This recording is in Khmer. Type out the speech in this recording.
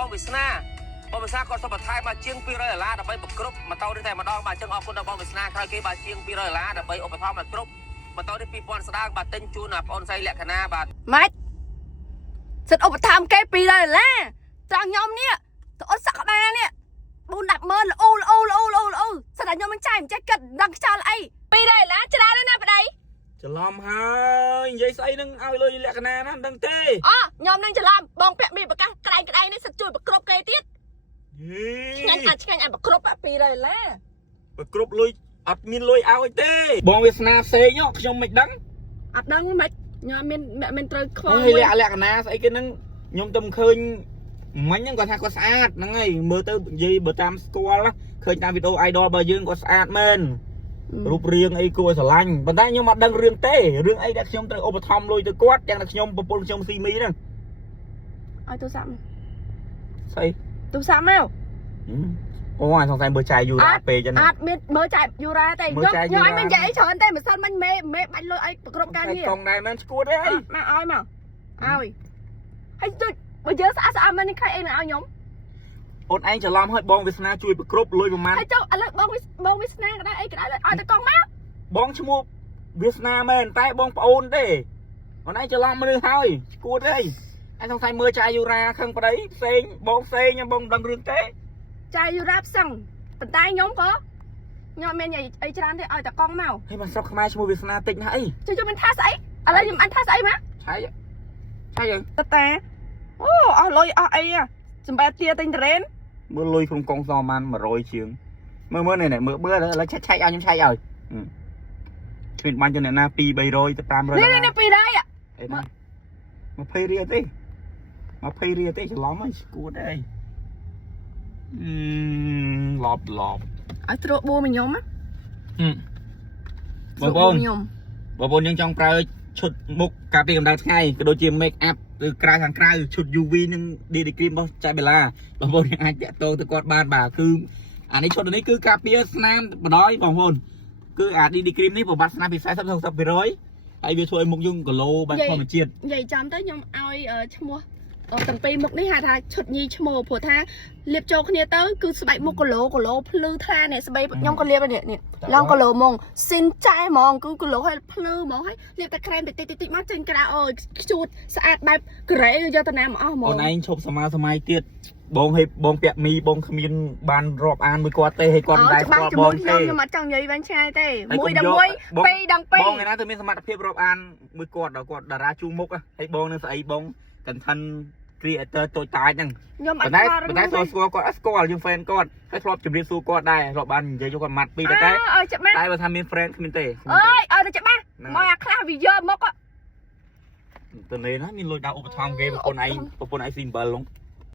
បងវាសនាបងវាសនាគាត់សុំបន្ថែមមកជាង$200ដើម្បីប្រគ្រប់ម៉ូតូនេះតែម្ដងបាទអញ្ចឹងអរគុណដល់បងវាសនាក្រោយគេបាទជាង$200ដើម្បីឧបត្ថម្ភមកគ្រប់ម៉ូតូនេះ2000ស្ដាងបាទទិញជូនបងអូនស្រីលក្ខណៈបាទម៉េចសិតឧបត្ថម្ភគេ$2ត្រង់ខ្ញុំនេះទៅអត់សក្តានេះ410,000ល្អសិតតែខ្ញុំមិនចាយមិនចេះគិតដឹងខ្យល់អី$2ច្រើនណាស់ប្តីច្រឡំហើយនិយាយស្អីនឹងឲ្យលុយលក្ខណៈណាមិនដឹងទេខ្ញុំនឹងច្រឡំបងពាក់មានប្រកាសក្តែងនេះសិតជួយប្រគ្រប់គេទៀតឆ្ងាញ់អាចប្រគ្រប់$2ប្រគ្រប់លុយអត់មានលុយឲ្យទេបងវាសនាផ្សេងខ្ញុំមិនដឹងអត់ដឹងមិនខ្ញុំមានត្រូវខ្វល់លក្ខណៈស្អីគេនឹងខ្ញុំទៅឃើញមិញហ្នឹងគាត់ថាគាត់ស្អាតហ្នឹងហើយមើលទៅនិយាយបើតាមស្គាល់ឃើញតាមវីដេអូ idol របស់យើងគាត់ស្អាតមែនរូបរាងអីគួរឲ្យស្រឡាញ់ប៉ុន្តែខ្ញុំអត់ដឹងរឿងទេរឿងអីដែលខ្ញុំត្រូវឧបត្ថម្ភលុយទៅគាត់យ៉ាងតែខ្ញុំប្រពន្ធខ្ញុំស៊ីមីហ្នឹងឲ្យទូរស័ព្ទស្អីទូរស័ព្ទមកអូយសង្ស័យមើលចាយយូរ៉ាពេកចឹងអត់មានមើលចាយយូរ៉ាទេខ្ញុំមិននិយាយច្រើនទេមិនសិនមិញមេបាច់លុយឲ្យប្រគ្រប់ការងារកងដែរមែនស្គួតទេមកឲ្យហើយជួយបើយើងស្អាតមែននេះខ្លាចអីនឹងឲ្យខ្ញុំអូនឯងច្រឡំឲ្យបងវាសនាជួយប្រគ្រប់លុយប្រហែលហើយចុះឥឡូវបងវាសនាក៏ដែរអីក៏ដែរឲ្យតែកងមកបងឈ្មោះវាសនាមែនតែបងប្អូនទេអូនឯងច្រឡំមនុស្សហើយស្គួតទេឯងសង្ស័យមើលចាយយូរ៉ាខឹងប្តីផ្សេងបងផ្សេងបងមិនដឹងរឿងទេចាយយូរ៉ាផ្សឹងប៉ុន្តែខ្ញុំក៏ខ្ញុំមានអីច្រើនទេឲ្យតែកងមកហើយមកស្រុកខ្មែរឈ្មោះវាសនាតិចណាស់អីជួយមិនថាស្អីឥឡូវខ្ញុំអញថាស្អីមកឆៃយើងតាអូអស់លុយអស់អីសម្បត្តិទាទិញត្រេនមើលលុយក្នុងកងសប្រហែល100ជាងមើលនេះមើលឥឡូវឆៃឲ្យខ្ញុំឆៃឲ្យគ្មានបាញ់ទៅអ្នកណា200-300ទៅ500នេះ200អីណា20រៀលទេ20រៀលទេច្រឡំហើយស្គួតអីឡប់ឲ្យត្រួតបួមកខ្ញុំបងប្អូនយើងចង់ប្រើឈុតមុខការពារកម្ដៅថ្ងៃក៏ដូចជា make up ឬក្រៅខាងក្រៅឈុត UV និង DD cream របស់ចៃបេឡាបងប្អូនយើងអាចតាក់ទងទៅគាត់បានបាទគឺអានេះឈុតនេះគឺការពារស្នាមបដ ாய் បងប្អូនគឺអា DD cream នេះប្របាត់ស្នាមពី40-60%ហើយវាធ្វើឲ្យមុខយើងគីឡូបែបធម្មជាតិនិយាយចំទៅខ្ញុំឲ្យឈ្មោះទាំងពីរមុខនេះហៅថាឈុតញីឈ្មោះព្រោះថាលាបចូលគ្នាទៅគឺស្បែកមុខគីឡូភ្លឺថ្លានេះស្បែកខ្ញុំក៏លាបនេះឡងគីឡូហ្មងស៊ីនចែហ្មងគឺគីឡូឲ្យភ្លឺហ្មងហើយលាបតែក្រែមតិចមកចេញក្រៅអូយខ្ជូតស្អាតបែបក្រេយកទៅណាមកអស់ហ្មងអូនឯងឈប់សម័យទៀតបងពាក់មីបងគ្មានបានរាប់អានមួយគាត់ទេហើយគាត់មិនដែរស្គាល់បងទេខ្ញុំអត់ចង់និយាយវិញឆ្ងាយទេ1 ដល់ 1 2ដល់2បងឯណាទៅមានសមត្ថភាពរាប់អានមួយគាត់ដល់គាត់តារាជូមុខហើយបងនឹងស្អីបងកន្តិន creator តូចតាចហ្នឹងខ្ញុំអត់តែស្គាល់គាត់ស្គាល់យើង fan គាត់ហើយធ្លាប់ជម្រាបសួរគាត់ដែរធ្លាប់បាននិយាយគាត់ម៉ាត់ពីរតែបើថាមាន friend គ្មានទេអើយឲ្យទៅច្បាស់មកអាខ្លះវាយកមកទៅនេះណាមានលុយដាក់ឧបត្ថម្ភគេប្រពន្ធឯងស៊ីម្បលហ្នឹង